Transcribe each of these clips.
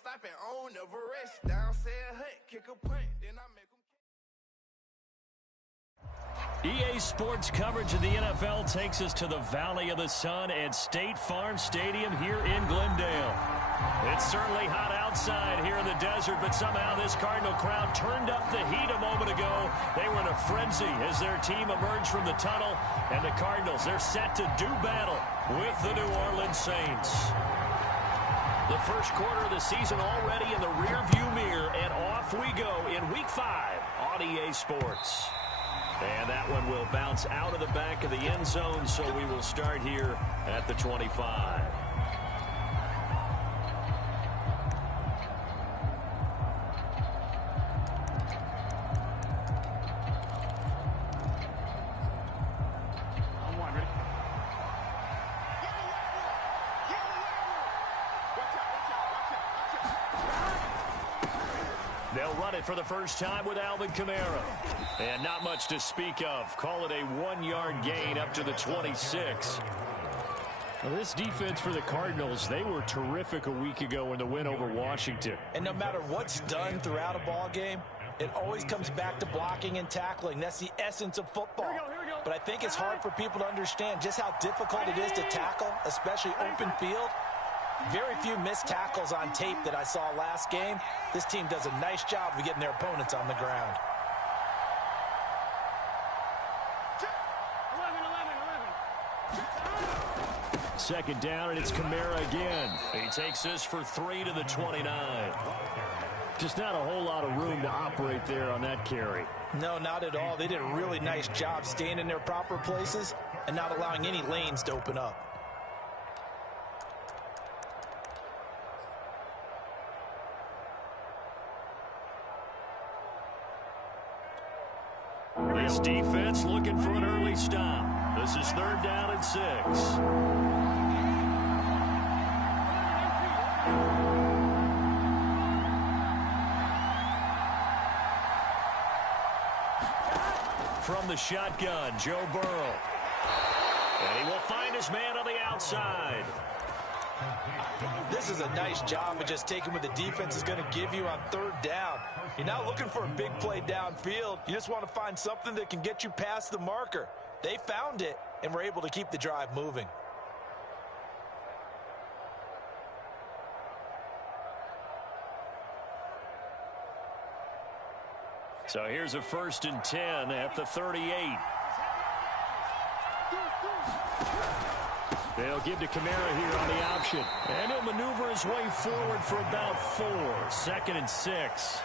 stop and own, never rest. Down, say a hut, kick a punt, then I make them. EA Sports coverage of the NFL takes us to the Valley of the Sun at State Farm Stadium here in Glendale. It's certainly hot outside here in the desert, but somehow this Cardinal crowd turned up the heat a moment ago. They were in a frenzy as their team emerged from the tunnel, and the Cardinals, they're set to do battle with the New Orleans Saints. The first quarter of the season already in the rearview mirror, and off we go in Week 5 on EA Sports. And that one will bounce out of the back of the end zone, so we will start here at the 25. They'll run it for the first time with Alvin Kamara. And not much to speak of. Call it a 1-yard gain up to the 26. Well, this defense for the Cardinals, they were terrific a week ago in the win over Washington. And no matter what's done throughout a ball game, it always comes back to blocking and tackling. That's the essence of football. But I think it's hard for people to understand just how difficult it is to tackle, especially open field. Very few missed tackles on tape that I saw last game. This team does a nice job of getting their opponents on the ground. Second down, and it's Kamara again. He takes this for 3 to the 29. Just not a whole lot of room to operate there on that carry. No, not at all. They did a really nice job staying in their proper places and not allowing any lanes to open up. This defense looking for an early stop. This is 3rd down and 6. From the shotgun, Joe Burrow. And he will find his man on the outside. This is a nice job of just taking what the defense is going to give you on 3rd down. You're not looking for a big play downfield. You just want to find something that can get you past the marker. They found it and were able to keep the drive moving. So here's a 1st and 10 at the 38. They'll give to Kamara here on the option. And he'll maneuver his way forward for about 4. 2nd and 6.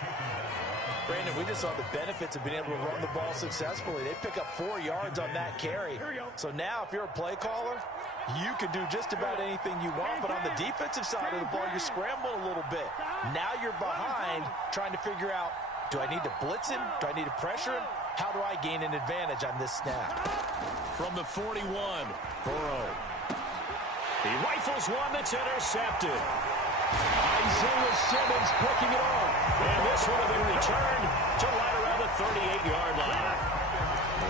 Brandon, we just saw the benefits of being able to run the ball successfully. They pick up 4 yards on that carry. So now if you're a play caller, you can do just about anything you want. But on the defensive side of the ball, you're scrambling a little bit. Now you're behind trying to figure out, do I need to blitz him? Do I need to pressure him? How do I gain an advantage on this snap? From the 41, Burrow. He rifles one that's intercepted. Isaiah Simmons picking it off. And this one will be returned to right around the 38-yard line.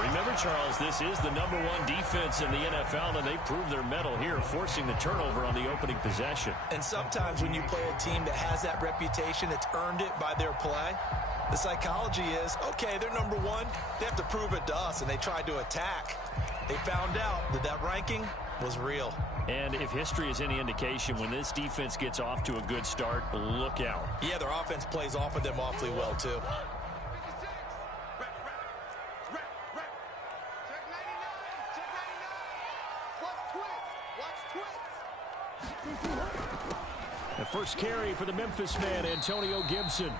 Remember, Charles, this is the #1 defense in the NFL, and they proved their mettle here, forcing the turnover on the opening possession. And sometimes when you play a team that has that reputation, that's earned it by their play, the psychology is, okay, they're #1. They have to prove it to us, and they tried to attack. They found out that that ranking was real. And if history is any indication, when this defense gets off to a good start, look out. Yeah, their offense plays off of them awfully well, too. The first carry for the Memphis man, Antonio Gibson.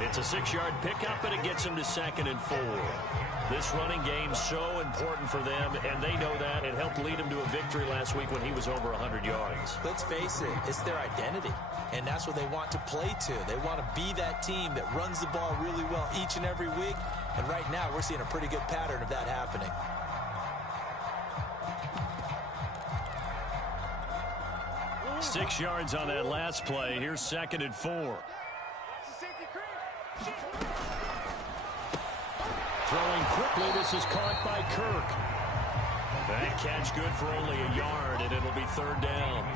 It's a 6-yard pickup, and it gets him to 2nd and 4. This running game so important for them, and they know that. It helped lead them to a victory last week when he was over 100 yards. Let's face it, it's their identity, and that's what they want to play to. They want to be that team that runs the ball really well each and every week, and right now we're seeing a pretty good pattern of that happening. Six yards on that last play. Here's 2nd and 4. Throwing quickly, this is caught by Kirk. That catch good for only a yard, and it'll be 3rd down.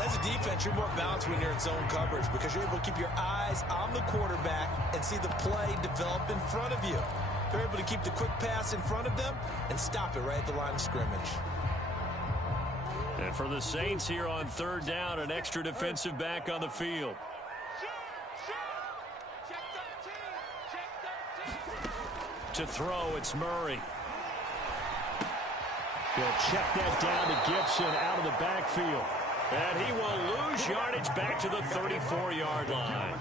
As a defense, you're more balanced when you're in zone coverage because you're able to keep your eyes on the quarterback and see the play develop in front of you. They're able to keep the quick pass in front of them and stop it right at the line of scrimmage. And for the Saints here on third down, an extra defensive back on the field. To throw, it's Murray. He'll check that down to Gibson out of the backfield. And he will lose yardage back to the 34-yard line.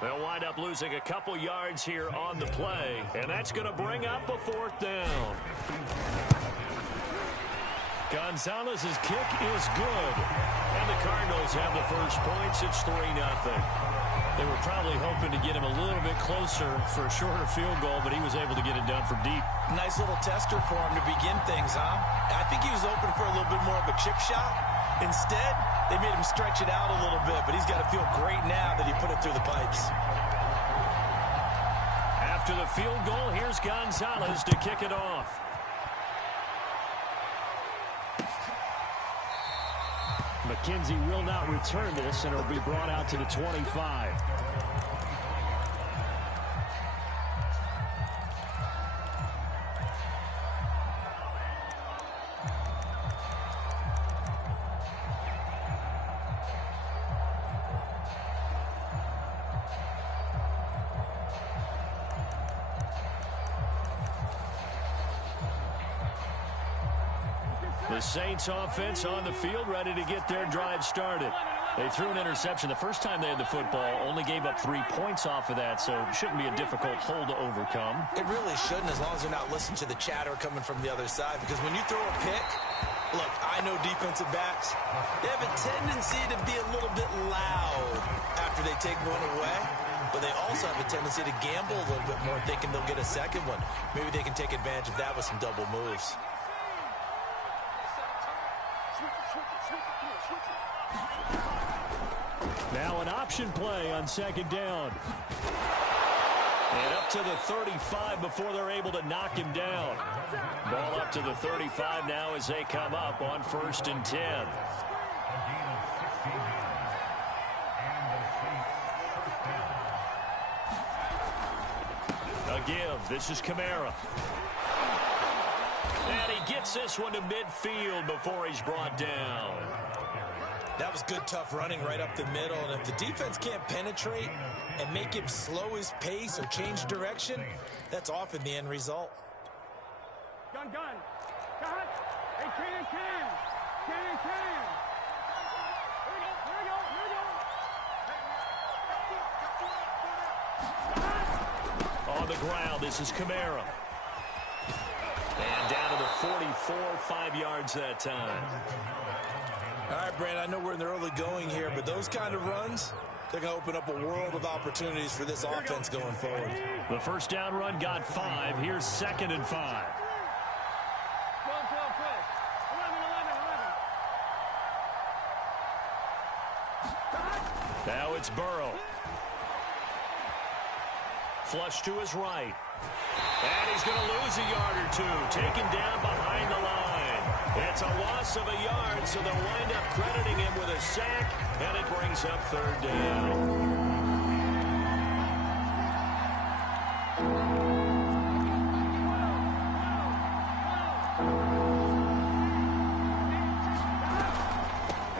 They'll wind up losing a couple yards here on the play, and that's going to bring up a fourth down. Gonzalez's kick is good, and the Cardinals have the first points. It's 3-0. They were probably hoping to get him a little bit closer for a shorter field goal, but he was able to get it done from deep. Nice little tester for him to begin things, huh? I think he was open for a little bit more of a chip shot. Instead, they made him stretch it out a little bit, but he's got to feel great now that he put it through the pipes. After the field goal, here's Gonzalez to kick it off. McKenzie will not return this, and it'll be brought out to the 25. The Saints offense on the field, ready to get their drive started. They threw an interception the first time they had the football, only gave up 3 points off of that, so it shouldn't be a difficult hole to overcome. It really shouldn't, as long as they're not listening to the chatter coming from the other side, because when you throw a pick, look, I know defensive backs, they have a tendency to be a little bit loud after they take one away, but they also have a tendency to gamble a little bit more, thinking they'll get a second one. Maybe they can take advantage of that with some double moves. Now an option play on second down. And up to the 35 before they're able to knock him down. Ball up to the 35 now as they come up on 1st and 10. A give. This is Kamara. And he gets this one to midfield before he's brought down. That was good, tough running right up the middle. And if the defense can't penetrate and make him slow his pace or change direction, that's often the end result. Gun. Cut. Hey, can. Here we go. On the ground, this is Kamara. And down to the 44, 5 yards that time. All right, Brandon, I know we're in the early going here, but those kind of runs, they're going to open up a world of opportunities for this offense going forward. The first down run got 5. Here's 2nd and 5. 12, 11. Now it's Burrow. Flush to his right. And he's going to lose a yard or two. Taken down behind the line. It's a loss of a yard, so they'll wind up crediting him with a sack, and it brings up 3rd down.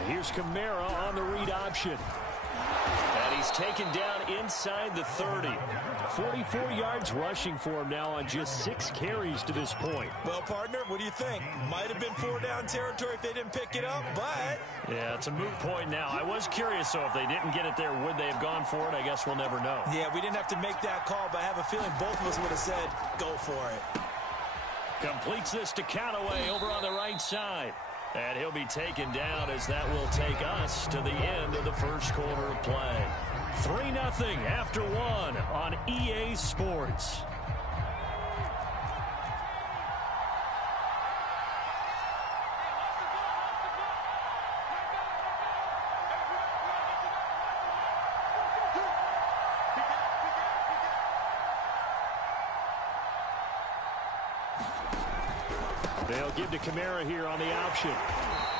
Here's Kamara on the read option. And he's taken down inside the 30. 44 yards rushing for him now on just 6 carries to this point. Well, partner, what do you think? Might have been 4-down territory if they didn't pick it up, but... Yeah, it's a moot point now. I was curious, though, if they didn't get it there, would they have gone for it? I guess we'll never know. Yeah, we didn't have to make that call, but I have a feeling both of us would have said, go for it. Completes this to Callaway over on the right side. And he'll be taken down as that will take us to the end of the first quarter of play. 3-0 after 1 on EA Sports. They'll give to Kamara here on the option.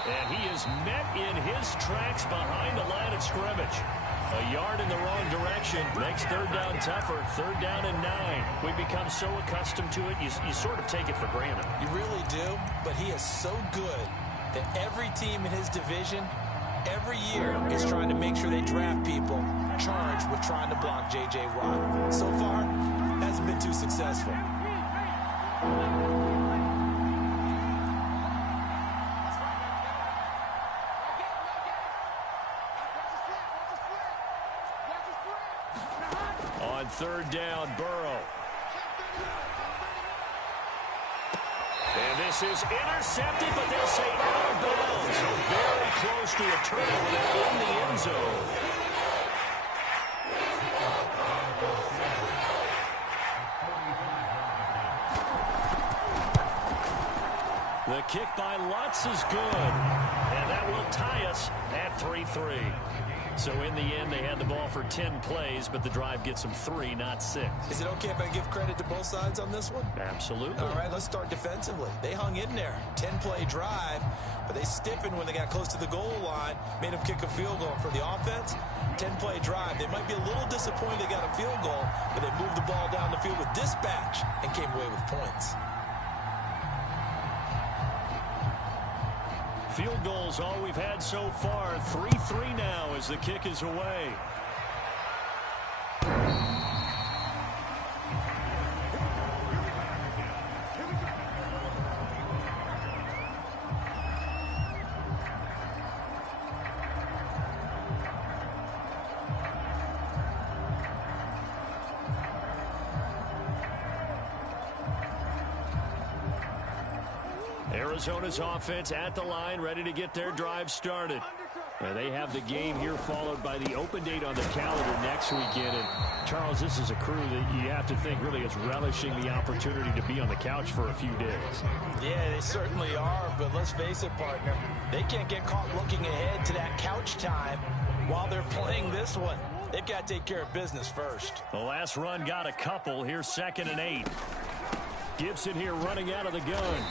And he is met in his tracks behind the line of scrimmage. A yard in the wrong direction makes third down tougher. Third down and 9. We've become so accustomed to it, you sort of take it for granted. You really do, but he is so good that every team in his division every year is trying to make sure they draft people charged with trying to block J.J. Watt. So far, hasn't been too successful. On third down, Burrow. And this is intercepted, but they'll say out of bounds. Very close to a turnover in the end zone. The kick by Lutz is good. And that will tie us at 3-3. So in the end, they had the ball for 10 plays, but the drive gets them 3, not 6. Is it okay if I give credit to both sides on this one? Absolutely. All right, let's start defensively. They hung in there. 10-play drive, but they stiffened when they got close to the goal line, made them kick a field goal. For the offense, 10-play drive. They might be a little disappointed they got a field goal, but they moved the ball down the field with dispatch and came away with points. Field goals all we've had so far. 3-3 now as the kick is away. Arizona's offense at the line, ready to get their drive started. They have the game here followed by the open date on the calendar next weekend. And Charles, this is a crew that you have to think really is relishing the opportunity to be on the couch for a few days. Yeah, they certainly are, but let's face it, partner. They can't get caught looking ahead to that couch time while they're playing this one. They've got to take care of business first. The last run got a couple. Here's 2nd and 8. Gibson here running out of the gun.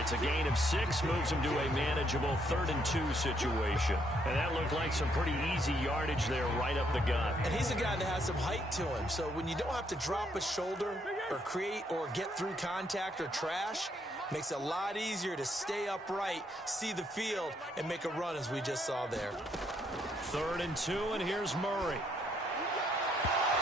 It's a gain of 6, moves him to a manageable 3rd and 2 situation. And that looked like some pretty easy yardage there right up the gut. And he's a guy that has some height to him. So when you don't have to drop a shoulder or create or get through contact or trash, makes it a lot easier to stay upright, see the field, and make a run as we just saw there. 3rd and 2, and here's Murray.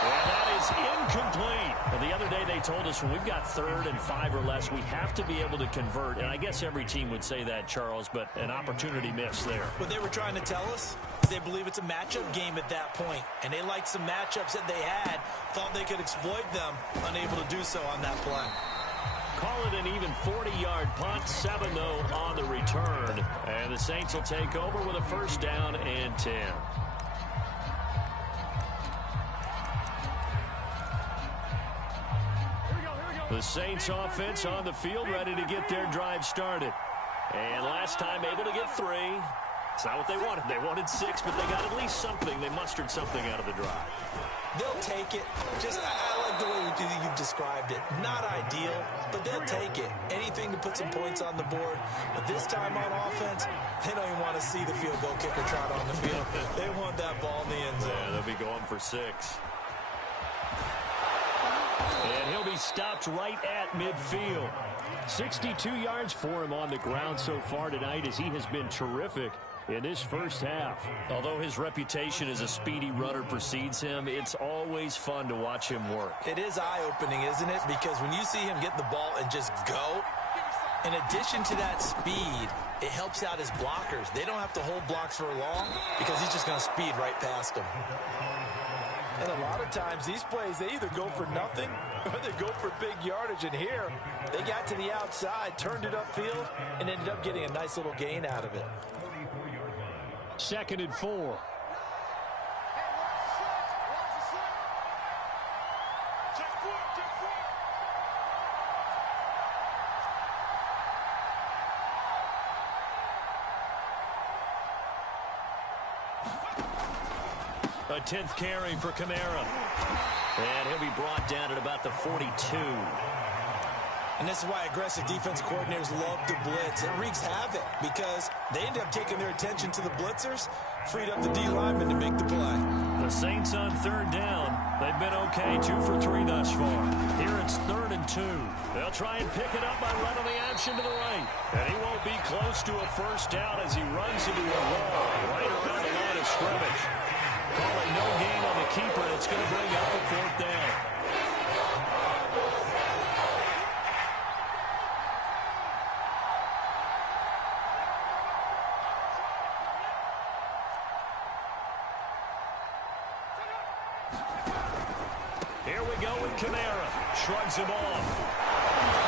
And that is incomplete. Well, the other day they told us when we've got 3rd and 5 or less, we have to be able to convert. And I guess every team would say that, Charles, but an opportunity missed there. What they were trying to tell us is they believe it's a matchup game at that point. And they liked some matchups that they had, thought they could exploit them, unable to do so on that play. Call it an even 40-yard punt, 7 though on the return. And the Saints will take over with a 1st down and 10. The Saints offense on the field, ready to get their drive started. And last time able to get 3. It's not what they wanted. They wanted 6, but they got at least something. They mustered something out of the drive. They'll take it. I like the way you've described it. Not ideal, but they'll take it. Anything to put some points on the board. But this time on offense, they don't even want to see the field goal kicker trot on the field. They want that ball in the end zone. Yeah, they'll be going for 6. And he'll be stopped right at midfield. 62 yards for him on the ground so far tonight as he has been terrific in this first half. Although his reputation as a speedy runner precedes him, it's always fun to watch him work. It is eye-opening, isn't it? Because when you see him get the ball and just go, in addition to that speed, it helps out his blockers. They don't have to hold blocks for long because he's just going to speed right past them. And a lot of times, these plays, they either go for nothing or they go for big yardage. And here, they got to the outside, turned it upfield, and ended up getting a nice little gain out of it. 2nd and 4. A 10th carry for Kamara. And he'll be brought down at about the 42. And this is why aggressive defense coordinators love to blitz. It wreaks havoc because they end up taking their attention to the blitzers, freed up the D lineman to make the play. The Saints on third down. They've been okay, 2 for 3 thus far. Here it's 3rd and 2. They'll try and pick it up by running the action to the right. And he won't be close to a first down as he runs into a wall right around the line of scrimmage. Calling no gain on the keeper. It's going to bring up a 4th down. Here we go with Kamara. Shrugs him off.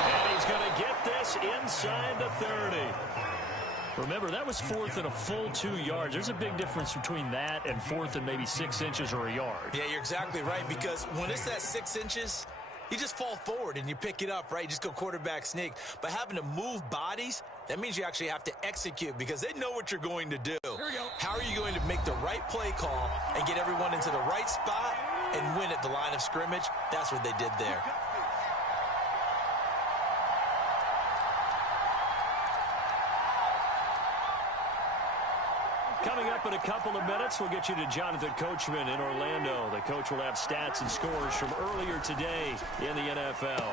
And he's going to get this inside the 30. Remember, that was 4th and a full 2 yards. There's a big difference between that and 4th and maybe 6 inches or a yard. Yeah, you're exactly right, because when it's that 6 inches, you just fall forward and you pick it up, right? You just go quarterback sneak. But having to move bodies, that means you actually have to execute because they know what you're going to do. How are you going to make the right play call and get everyone into the right spot and win at the line of scrimmage? That's what they did there. Coming up in a couple of minutes, we'll get you to Jonathan Coachman in Orlando. The coach will have stats and scores from earlier today in the NFL.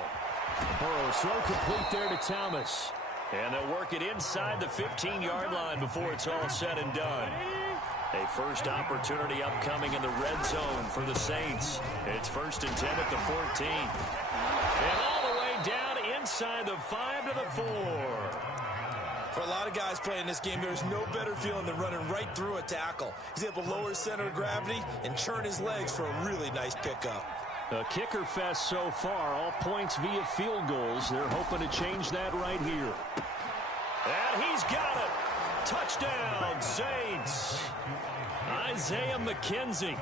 Burrow, throw complete there to Thomas. And they'll work it inside the 15-yard line before it's all said and done. A first opportunity upcoming in the red zone for the Saints. It's 1st and 10 at the 14. And all the way down inside the 5 to the 4. For a lot of guys playing this game, there's no better feeling than running right through a tackle. He's able to lower his center of gravity and churn his legs for a really nice pickup. A kicker fest so far, all points via field goals. They're hoping to change that right here. And he's got it. Touchdown, Saints. Isaiah McKenzie,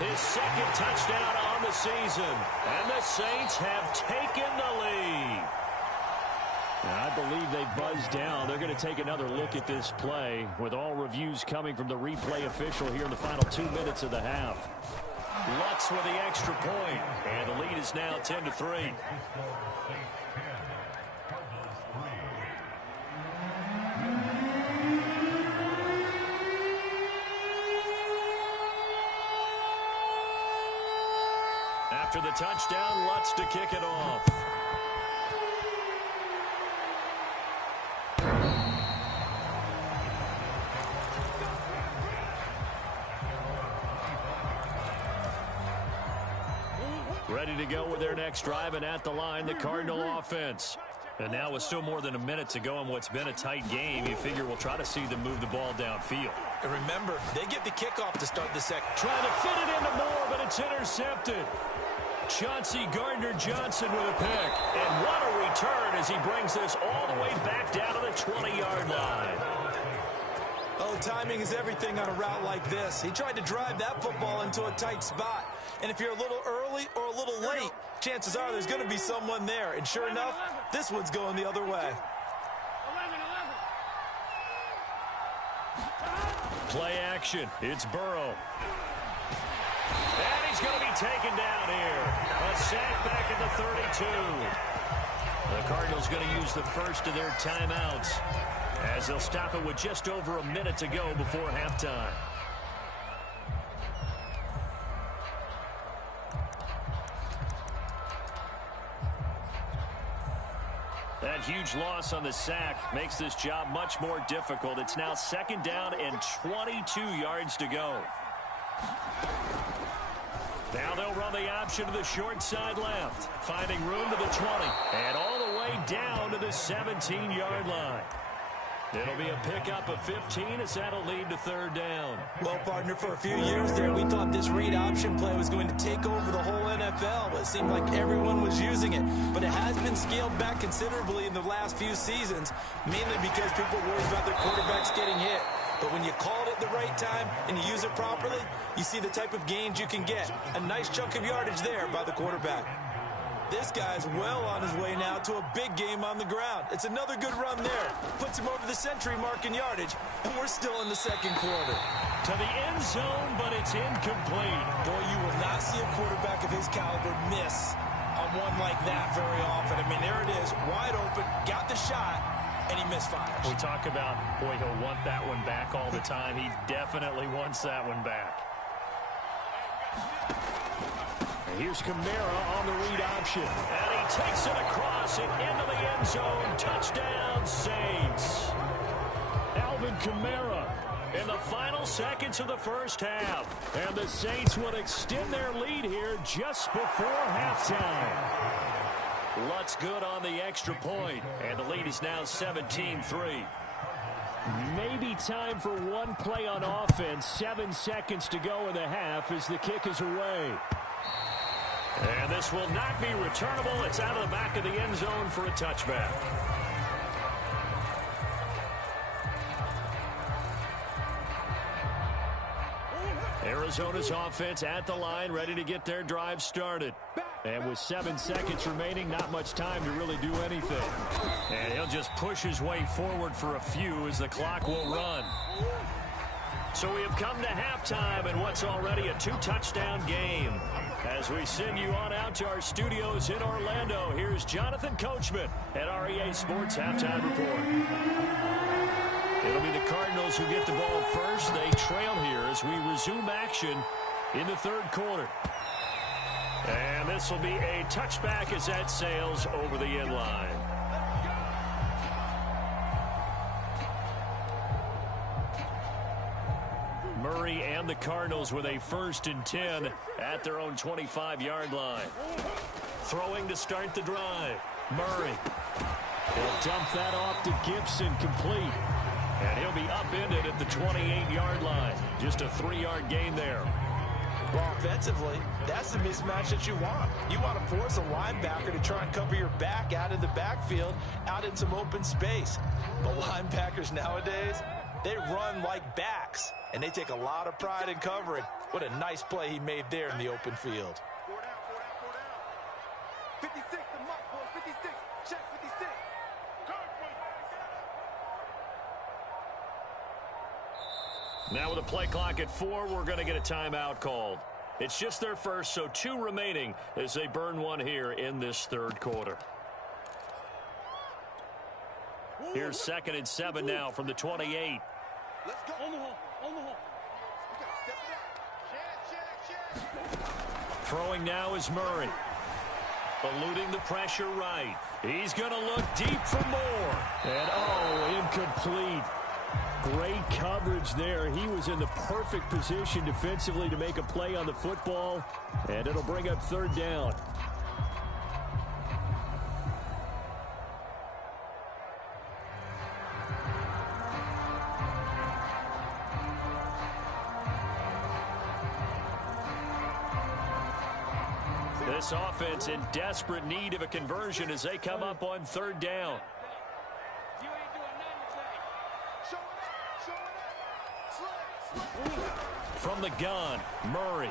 his 2nd touchdown on the season. And the Saints have taken the lead. I believe they buzzed down. They're going to take another look at this play with all reviews coming from the replay official here in the final 2 minutes of the half. Lutz with the extra point, and the lead is now 10-3. After the touchdown, Lutz to kick it off. Ready to go with their next drive, and at the line, the Cardinal offense. And now with still more than a minute to go in what's been a tight game, you figure we'll try to see them move the ball downfield. And remember, they get the kickoff to start the second. Trying to fit it into Moore, but it's intercepted. Chauncey Gardner-Johnson with a pick. And what a return as he brings this all the way back down to the 20-yard line. Oh, timing is everything on a route like this. He tried to drive that football into a tight spot. And if you're a little early or a little late, chances are there's going to be someone there. And sure enough, this one's going the other way. Play action. It's Burrow. And he's going to be taken down here. A sack back at the 32. The Cardinals going to use the first of their timeouts as they'll stop it with just over a minute to go before halftime. That huge loss on the sack makes this job much more difficult. It's now 2nd down and 22 yards to go. Now they'll run the option to the short side left, finding room to the 20, and all the way down to the 17-yard line. It'll be a pickup of 15 as that'll lead to 3rd down. Well, partner, for a few years there, we thought this read option play was going to take over the whole NFL. It seemed like everyone was using it, but it has been scaled back considerably in the last few seasons, mainly because people worry about their quarterbacks getting hit. But when you call it at the right time and you use it properly, you see the type of gains you can get. A nice chunk of yardage there by the quarterback. This guy's well on his way now to a big game on the ground. It's another good run there. Puts him over the century mark in yardage, and we're still in the 2nd quarter. To the end zone, but it's incomplete. Boy, you will not see a quarterback of his caliber miss on one like that very often. I mean, there it is, wide open, got the shot, and he misfires. We talk about, boy, he'll want that one back all the time. He definitely wants that one back. And here's Kamara on the read option. And he takes it across and into the end zone. Touchdown, Saints. Alvin Kamara in the final seconds of the first half. And the Saints would extend their lead here just before halftime. Lutz good on the extra point, and the lead is now 17-3. Maybe time for one play on offense. 7 seconds to go in the half as the kick is away. And this will not be returnable. It's out of the back of the end zone for a touchback. Arizona's offense at the line, ready to get their drive started. And with 7 seconds remaining, not much time to really do anything. And he'll just push his way forward for a few as the clock will run. So we have come to halftime in what's already a 2-touchdown game. As we send you on out to our studios in Orlando, here's Jonathan Coachman at REA Sports Halftime Report. It'll be the Cardinals who get the ball first. They trail here as we resume action in the third quarter. And this will be a touchback as that sails over the end line. Murray and the Cardinals with a 1st and 10 at their own 25-yard line. Throwing to start the drive. Murray. He'll dump that off to Gibson, complete. And he'll be upended at the 28-yard line. Just a 3-yard gain there. Well, offensively, that's the mismatch that you want. You want to force a linebacker to try and cover your back out of the backfield, out in some open space. But linebackers nowadays, they run like backs, and they take a lot of pride in covering. What a nice play he made there in the open field. 4 down, 56, the mark, boy, 56. Check 56. Now with a play clock at 4, we're going to get a timeout called. It's just their first, so 2 remaining as they burn one here in this third quarter. Here's 2nd and 7 now from the 28. Let's go. On the hole. On the hole. We got to step it up. Check. Throwing now is Murray. Eluding the pressure right. He's going to look deep for more. And, incomplete. Great coverage there. He was in the perfect position defensively to make a play on the football, and it'll bring up 3rd down. This offense in desperate need of a conversion as they come up on 3rd down. From the gun, Murray.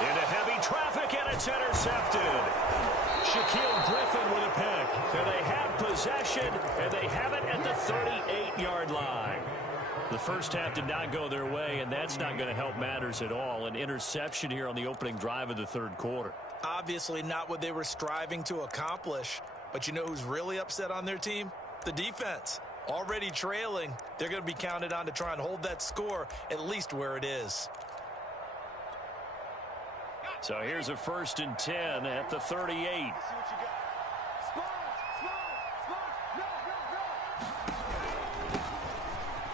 Into heavy traffic, and it's intercepted. Shaquille Griffin with a pick. And they have possession, and they have it at the 38-yard line. The first half did not go their way, and that's not going to help matters at all. An interception here on the opening drive of the third quarter. Obviously not what they were striving to accomplish. But you know who's really upset on their team? The defense. Already trailing, they're going to be counted on to try and hold that score at least where it is. So here's a 1st and 10 at the 38.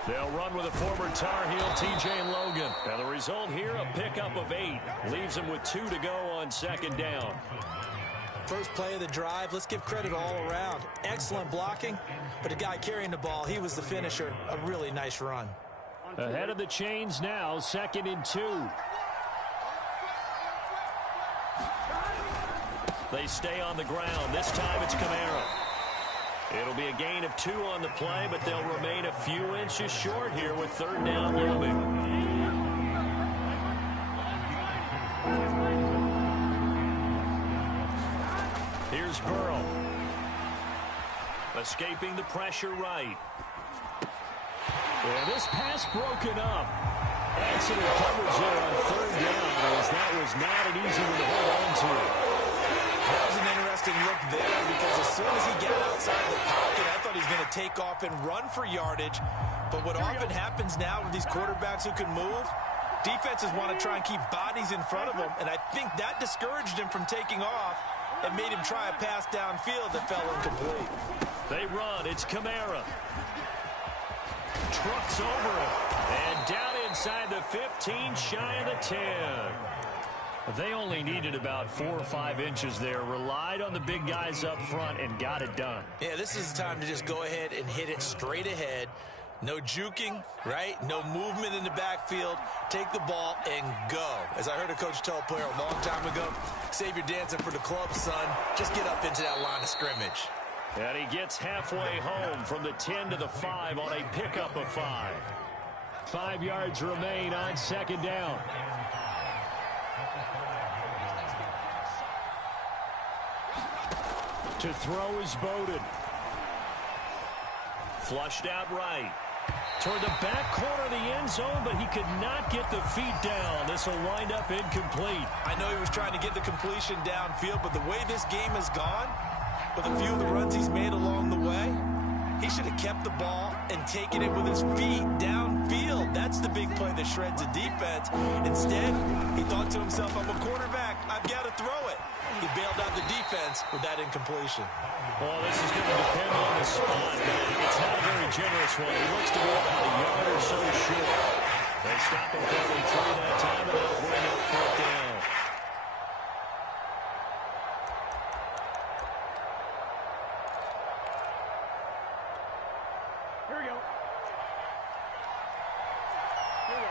They'll run with a former Tar Heel, T.J. Logan. And the result here, a pickup of 8. Leaves them with 2 to go on 2nd down. First play of the drive, let's give credit all around. Excellent blocking, but the guy carrying the ball, he was the finisher. A really nice run. Ahead of the chains now, 2nd and 2. They stay on the ground. This time it's Kamara. It'll be a gain of 2 on the play, but they'll remain a few inches short here with 3rd down looming. Here's Burrow. Escaping the pressure right. And this pass broken up. Excellent coverage there on 3rd down as that was not an easy one to hold on to. That was an interesting look there because as soon as he got outside the pocket, I thought he was going to take off and run for yardage. But what often happens now with these quarterbacks who can move, defenses want to try and keep bodies in front of them, and I think that discouraged him from taking off and made him try a pass downfield that fell incomplete. They run. It's Kamara. Trucks over him. And down inside the 15, shy of the 10. They only needed about 4 or 5 inches there. Relied on the big guys up front and got it done. Yeah, this is the time to just go ahead and hit it straight ahead. No juking, right? No movement in the backfield. Take the ball and go. As I heard a coach tell a player a long time ago, save your dancing for the club, son. Just get up into that line of scrimmage. And he gets halfway home from the 10 to the 5 on a pickup of 5. 5 yards remain on second down. To throw is Bowden. Flushed out right. Toward the back corner of the end zone, but he could not get the feet down. This will wind up incomplete. I know he was trying to get the completion downfield, but the way this game has gone, with a few of the runs he's made along the way, he should have kept the ball and taken it with his feet downfield. That's the big play that shreds a defense. Instead, he thought to himself, I'm a quarterback. I've got to throw it. He bailed out the defense with that incompletion. Well, this is going to depend on the spot, but it's not a very generous one. He looks to be about a yard or so short. They stop him for only 3 that time, and they'll bring up 4th down. Here we go. Here we go.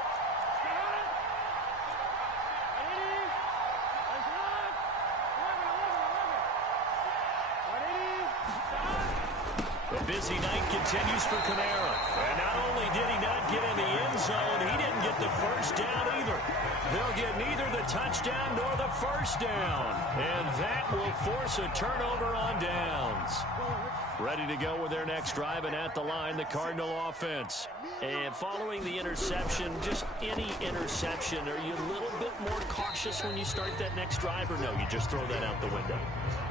The busy night continues for Kamara. And not only did he not get in the end zone, he didn't get the first down either. They'll get neither the touchdown nor the first down. And that will force a turnover on downs. Ready to go with their next drive, and at the line, the Cardinal offense. And following the interception, just any interception, are you a little bit more cautious when you start that next drive, or no, you just throw that out the window?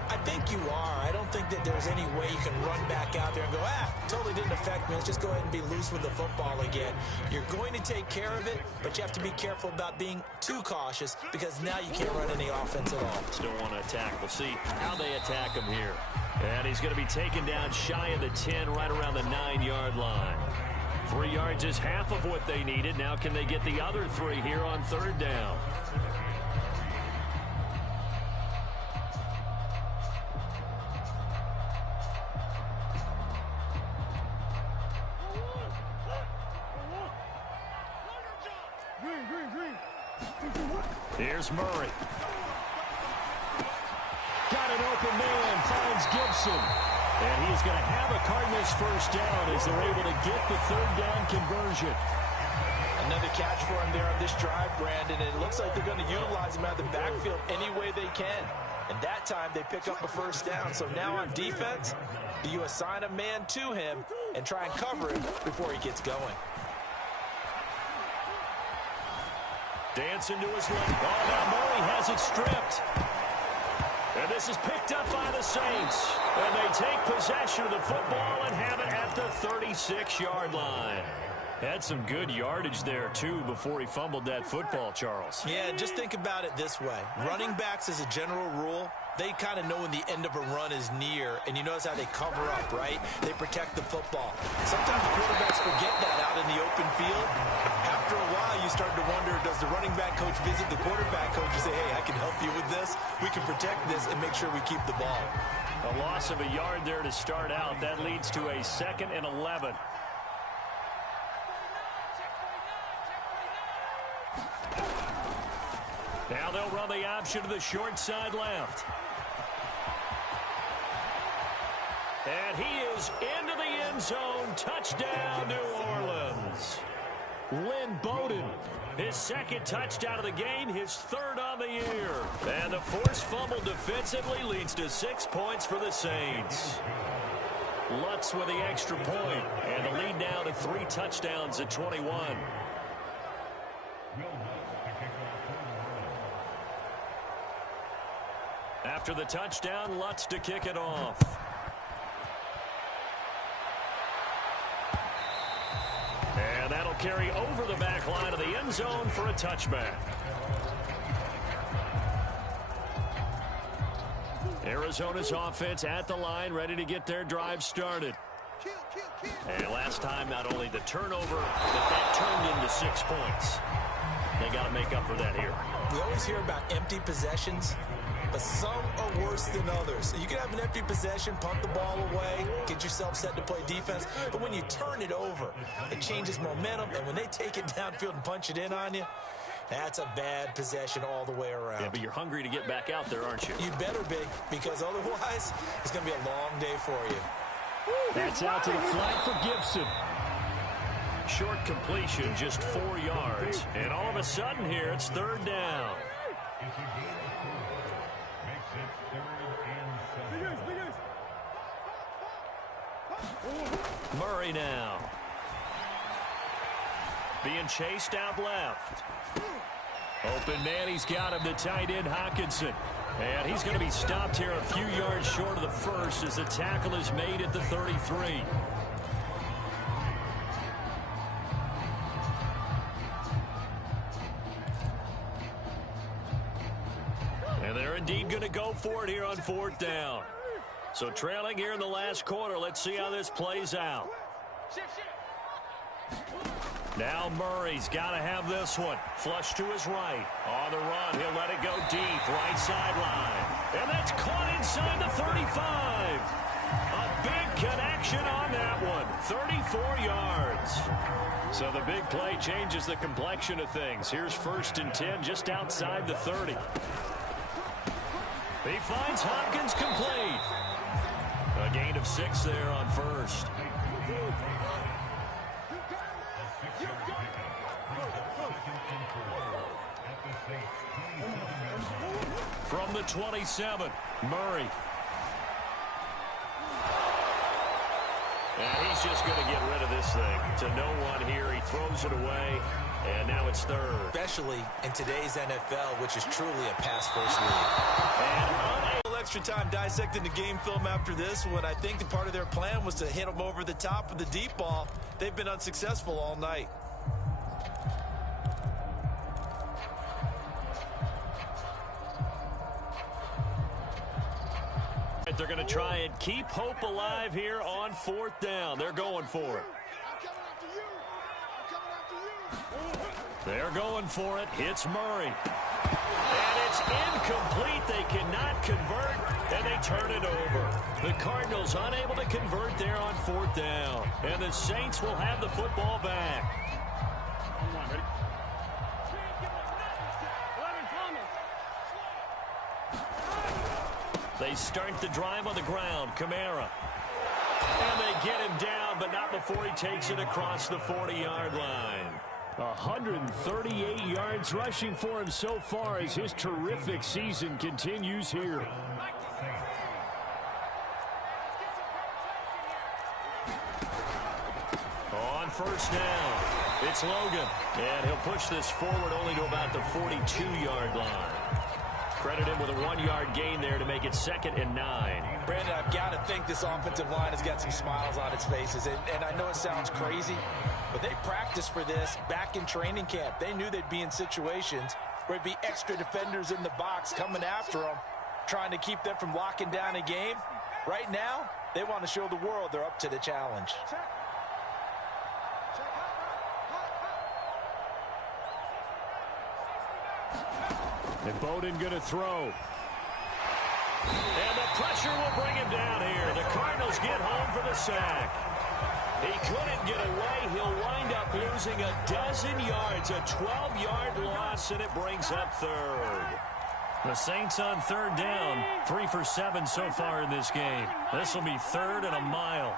I think you are. I don't think that there's any way you can run back out there and go, totally didn't affect me. Let's just go ahead and be loose with the football again. You're going to take care of it, but you have to be careful about being too cautious because now you can't run any offense at all. Still want to attack. We'll see how they attack him here. And he's going to be taken down shy of the 10, right around the 9-yard line. 3 yards is half of what they needed. Now can they get the other 3 here on 3rd down? Here's Murray. Got an open man, finds Gibson. And he's going to have a Cardinals first down as they're able to get the 3rd down conversion. Another catch for him there on this drive, Brandon. And it looks like they're going to utilize him out of the backfield any way they can. And that time they pick up a first down. So now on defense, do you assign a man to him and try and cover him before he gets going? Dancing to his left. Oh, now Murray has it stripped. And this is picked up by the Saints. And they take possession of the football and have it at the 36-yard line. Had some good yardage there, too, before he fumbled that football, Charles. Yeah, just think about it this way. Running backs, as a general rule, they kind of know when the end of a run is near, and you notice how they cover up, right? They protect the football. Sometimes quarterbacks forget that out in the open field. After a while, you start to wonder, does the running back coach visit the quarterback coach and say, hey, I can help you with this? We can protect this and make sure we keep the ball. A loss of a yard there to start out. That leads to a 2nd and 11. Now they'll run the option to the short side left. And he is into the end zone. Touchdown, New Orleans. Lynn Bowden, his 2nd touchdown of the game, his 3rd on the year. And the forced fumble defensively leads to 6 points for the Saints. Lutz with the extra point, and the lead now to 3 touchdowns at 21. After the touchdown, Lutz to kick it off. And that'll carry over the back line of the end zone for a touchback. Arizona's offense at the line, ready to get their drive started. And last time, not only the turnover, but that turned into 6 points. They got to make up for that here. We always hear about empty possessions, but some are worse than others. You can have an empty possession, punt the ball away, get yourself set to play defense, but when you turn it over, it changes momentum, and when they take it downfield and punch it in on you, that's a bad possession all the way around. Yeah, but you're hungry to get back out there, aren't you? You better be, because otherwise, it's going to be a long day for you. That's out to the flat for Gibson. Short completion, just 4 yards. And all of a sudden here, it's third down. Murray now. Being chased out left. Open man, he's got him, the tight end Hawkinson. And he's going to be stopped here a few yards short of the first as the tackle is made at the 33. And they're indeed going to go for it here on fourth down. So trailing here in the last quarter, let's see how this plays out. Now Murray's got to have this one. Flush to his right. On the run, he'll let it go deep. Right sideline. And that's caught inside the 35. A big connection on that one. 34 yards. So the big play changes the complexion of things. Here's 1st and 10 just outside the 30. He finds Hopkins complete. A gain of 6 there on first. From the 27, Murray. And he's just going to get rid of this thing. To no one here, he throws it away, and now it's third. Especially in today's NFL, which is truly a pass-first league. And extra time dissecting the game film after this one. I think part of their plan was to hit them over the top of the deep ball. They've been unsuccessful all night. They're going to try and keep hope alive here on fourth down. They're going for it. They're going for it. It's Murray. And it's incomplete. They cannot convert, and they turn it over. The Cardinals unable to convert there on fourth down. And the Saints will have the football back. They start the drive on the ground. Kamara. And they get him down, but not before he takes it across the 40-yard line. 138 yards rushing for him so far as his terrific season continues here. On first down, it's Logan. And he'll push this forward only to about the 42-yard line. Credit him with a 1-yard gain there to make it 2nd and 9. Brandon, I've got to think this offensive line has got some smiles on its faces. And I know it sounds crazy, but they practiced for this back in training camp. They knew they'd be in situations where it'd be extra defenders in the box coming after them, trying to keep them from locking down a game. Right now, they want to show the world they're up to the challenge. And Bowden going to throw. And the pressure will bring him down here. The Cardinals get home for the sack. He couldn't get away. He'll wind up losing a dozen yards, a 12-yard loss, and it brings up third. The Saints on third down, 3 for 7 so far in this game. This will be 3rd and a mile.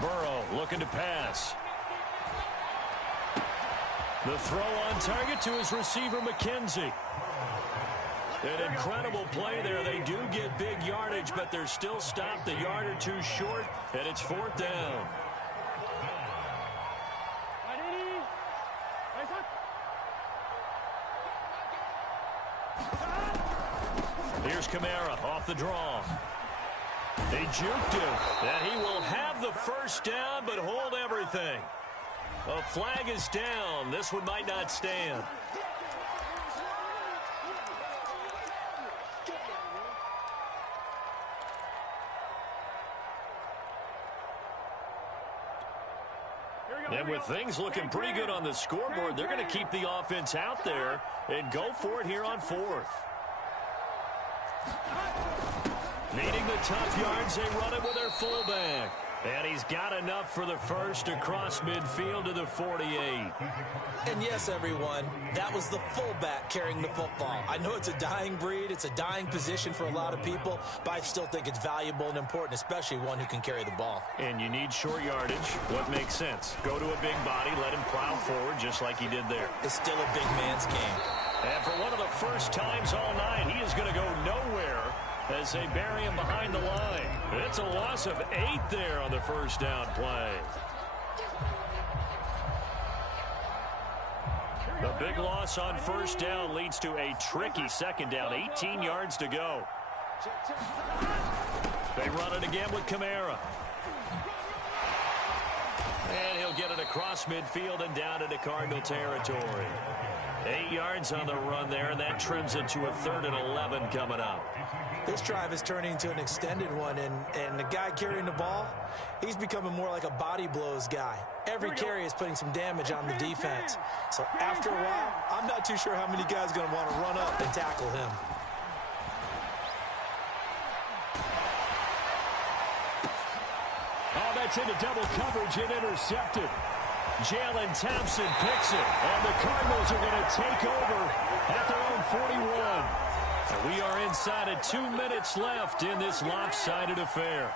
Burrow looking to pass. The throw on target to his receiver, McKenzie. An incredible play there. They do get big yardage, but they're still stopped a yard or two short, and it's 4th down. Here's Kamara off the draw. They juked him, and he will have the first down, but hold everything. A flag is down. This one might not stand. And with things looking pretty good on the scoreboard, they're going to keep the offense out there and go for it here on fourth. Needing the tough yards, they run it with their fullback. And he's got enough for the first across midfield to the 48. And yes, everyone, that was the fullback carrying the football. I know it's a dying breed, it's a dying position for a lot of people, but I still think it's valuable and important, especially one who can carry the ball. And you need short yardage. What makes sense? Go to a big body, let him plow forward just like he did there. It's still a big man's game. And for one of the first times all night, he is going to go nowhere as they bury him behind the line. It's a loss of 8 there on the first down play. The big loss on first down leads to a tricky second down. 18 yards to go. They run it again with Kamara. And he'll get it across midfield and down into Cardinal territory. 8 yards on the run there, and that trims it to a 3rd and 11 coming up. This drive is turning into an extended one, and the guy carrying the ball, he's becoming more like a body blows guy. Every carry is putting some damage on the defense. So after a while, I'm not too sure how many guys are going to want to run up and tackle him. Oh, that's into double coverage and intercepted. Jalen Thompson picks it, and the Cardinals are going to take over at their own 41. And we are inside of 2 minutes left in this lopsided affair.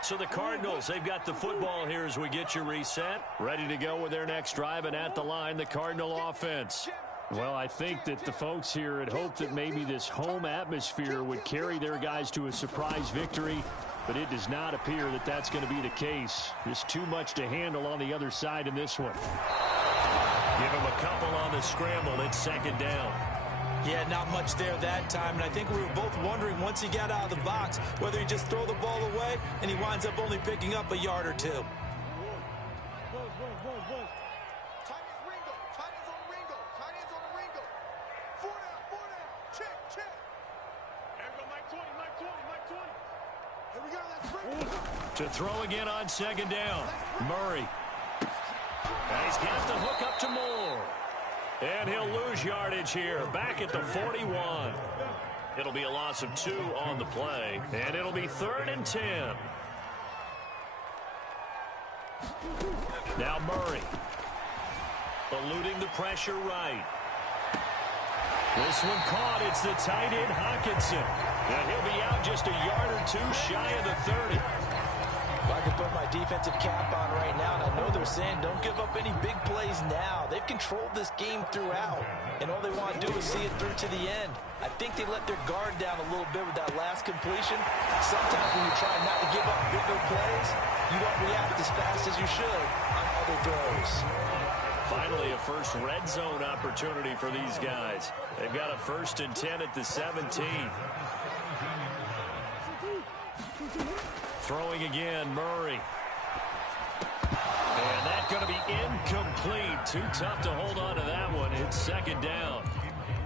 So the Cardinals, they've got the football here as we get you reset. Ready to go with their next drive, and at the line, the Cardinal offense. Well, I think that the folks here had hoped that maybe this home atmosphere would carry their guys to a surprise victory, but it does not appear that that's going to be the case. There's too much to handle on the other side in this one. Give him a couple on the scramble. It's second down. Yeah, not much there that time, and I think we were both wondering once he got out of the box whether he just throw the ball away, and he winds up only picking up a yard or two. To throw again on second down. Murray. And he's got the hook up to Moore. And he'll lose yardage here. Back at the 41. It'll be a loss of 2 on the play. And it'll be 3rd and 10. Now Murray. Eluding the pressure right. This one caught. It's the tight end Hawkinson. And he'll be out just a yard or 2 shy of the 30. Well, I can put my defensive cap on right now, and I know they're saying don't give up any big plays now. They've controlled this game throughout, and all they want to do is see it through to the end. I think they let their guard down a little bit with that last completion. Sometimes when you try not to give up bigger plays, you don't react as fast as you should on other throws. Finally, a first red zone opportunity for these guys. They've got a 1st and 10 at the 17. Throwing again, Murray. And that's going to be incomplete. Too tough to hold on to that one. It's second down.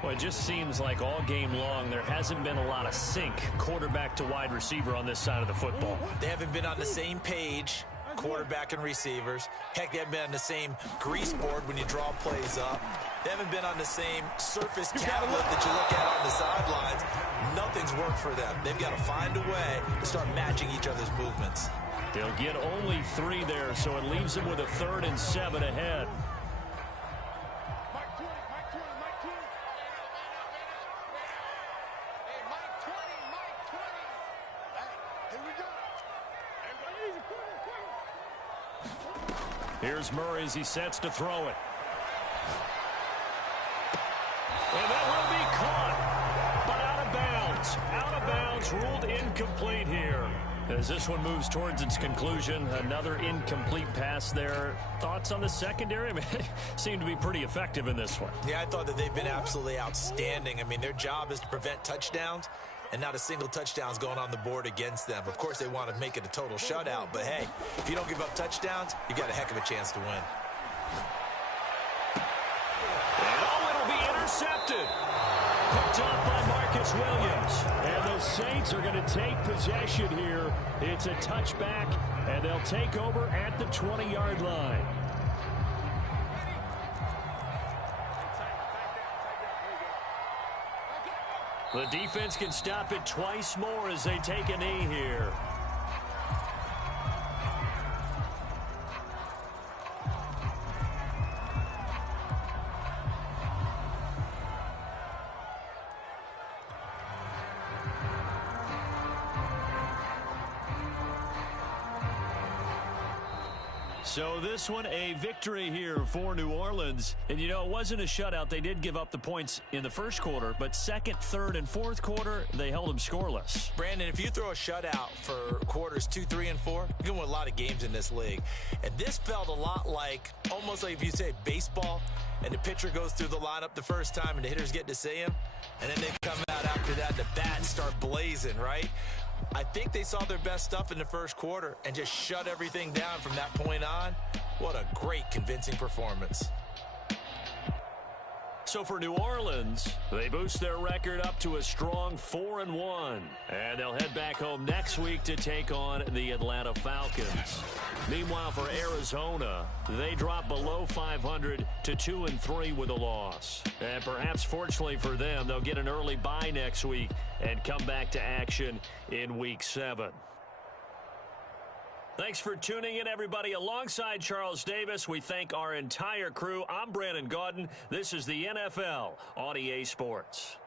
Well, it just seems like all game long there hasn't been a lot of sync quarterback to wide receiver on this side of the football. They haven't been on the same page, quarterback and receivers. Heck, they haven't been on the same grease board when you draw plays up. They haven't been on the same surface tablet that you look at on the sidelines. Nothing's worked for them. They've got to find a way to start matching each other's movements. They'll get only 3 there, so it leaves them with a 3rd and 7 ahead. Here's Murray as he sets to throw it. And that will be caught, but out of bounds. Out of bounds, ruled incomplete here. As this one moves towards its conclusion, another incomplete pass there. Thoughts on the secondary? I mean, they seem to be pretty effective in this one. Yeah, I thought that they've been absolutely outstanding. I mean, their job is to prevent touchdowns, and not a single touchdown's going on the board against them. Of course, they want to make it a total shutout, but hey, if you don't give up touchdowns, you've got a heck of a chance to win. And it'll be intercepted. Picked up by Marcus Williams. And the Saints are going to take possession here. It's a touchback, and they'll take over at the 20-yard line. The defense can stop it twice more as they take a knee here. So this one, a victory here for New Orleans. And, you know, it wasn't a shutout. They did give up the points in the first quarter, but second, third, and fourth quarter, they held them scoreless. Brandon, if you throw a shutout for quarters 2, 3, and 4, you're going to win a lot of games in this league. And this felt a lot like, almost like if you say baseball, and the pitcher goes through the lineup the first time, and the hitters get to see him, and then they come out after that, and the bats start blazing, right? I think they saw their best stuff in the first quarter and just shut everything down from that point on. What a great, convincing performance. So for New Orleans, they boost their record up to a strong 4-1. And they'll head back home next week to take on the Atlanta Falcons. Meanwhile, for Arizona, they drop below 500 to 2-3 with a loss. And perhaps fortunately for them, they'll get an early bye next week and come back to action in Week 7. Thanks for tuning in, everybody. Alongside Charles Davis, we thank our entire crew. I'm Brandon Gaudin. This is the NFL on EA Sports.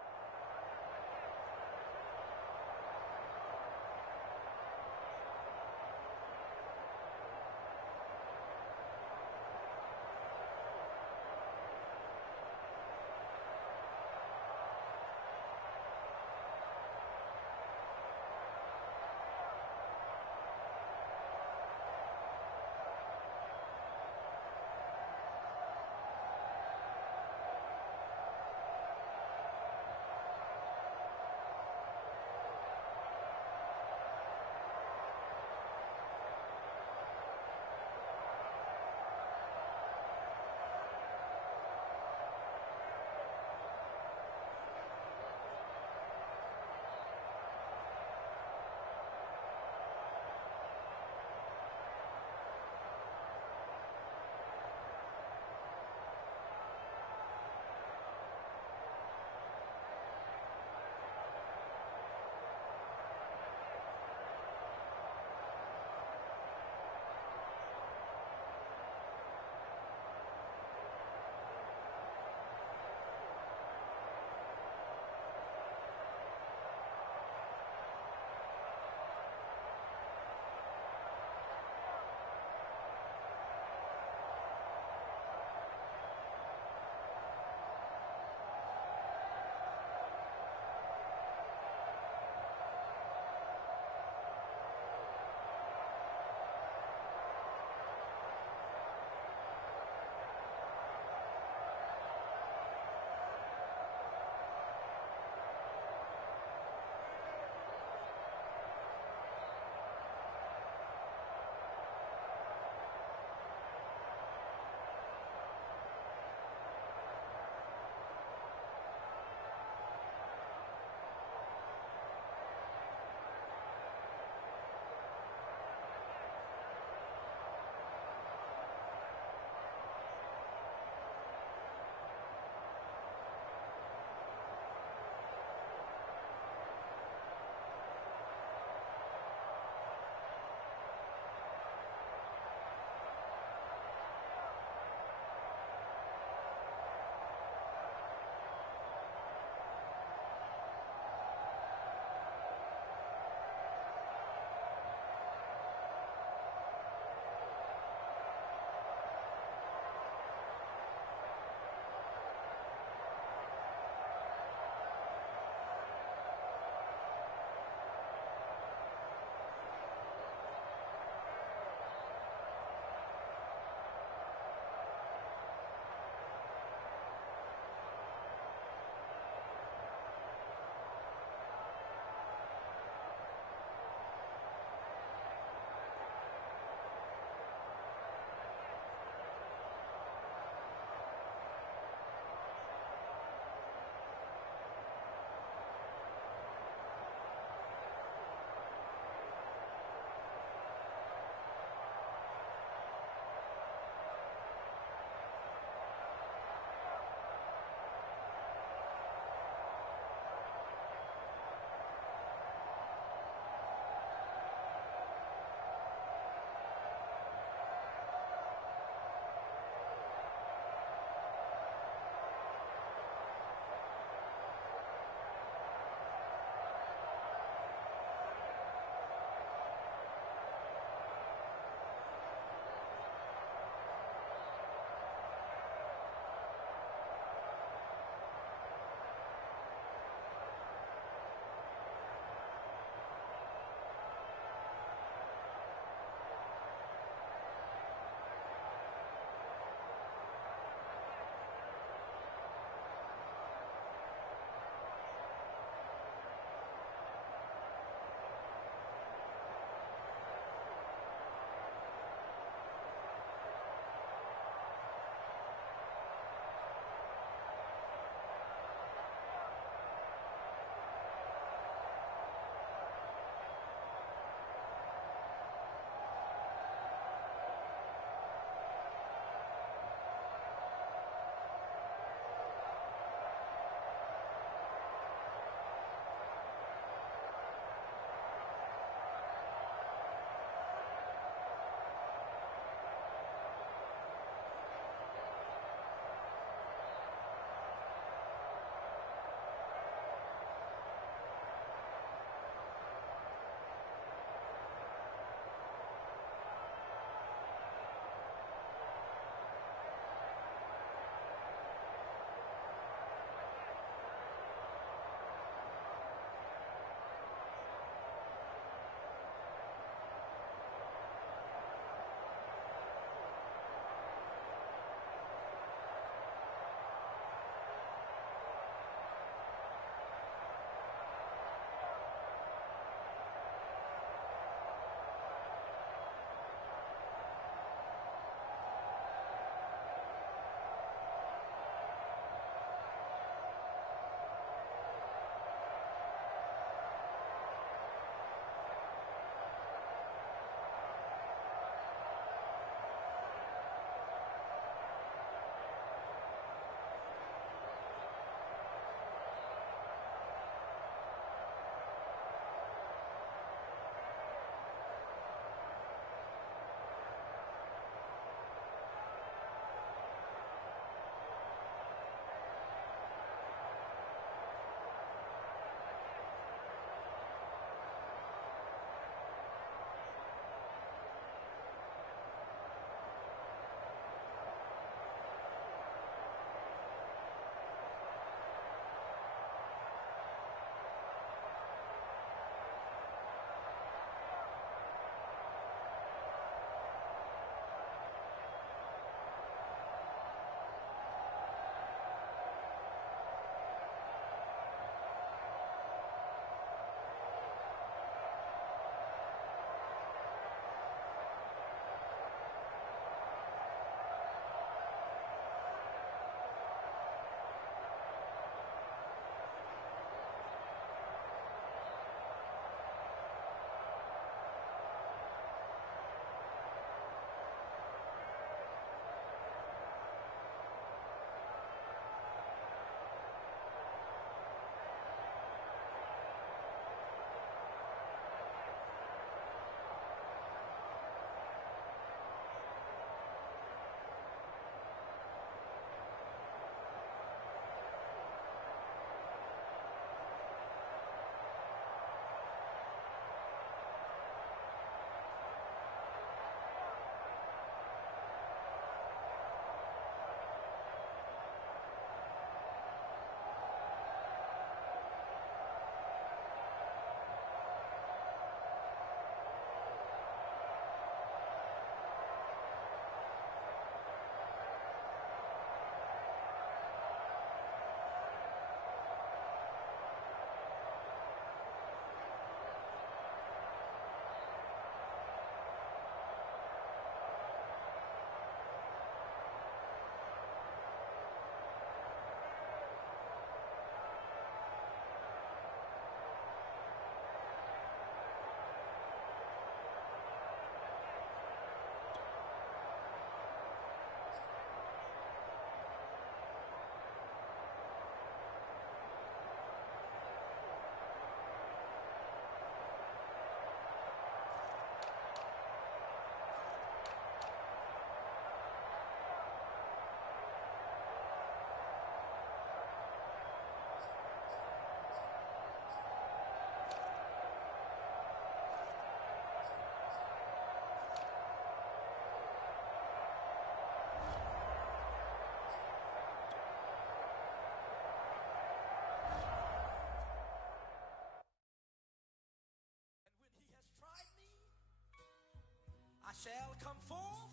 shall come forth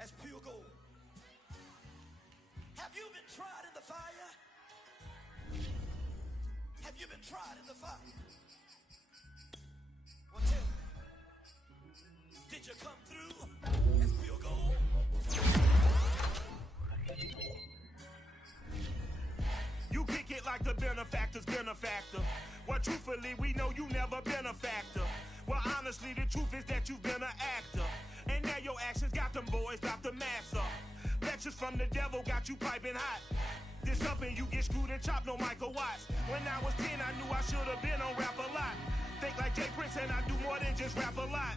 as pure gold. Have you been tried in the fire? Have you been tried in the fire? Well, tell me, did you come through as pure gold? You kick it like the benefactor's benefactor. Well, truthfully, we know you never been a factor. Well, honestly, the truth is that you've been an actor. And now your actions got them boys, got the mask up. Lectures from the devil got you piping hot. This up and you get screwed and chopped, no Michael Watts. When I was 10, I knew I should have been on rap a lot. Think like Jay Prince and I do more than just rap a lot.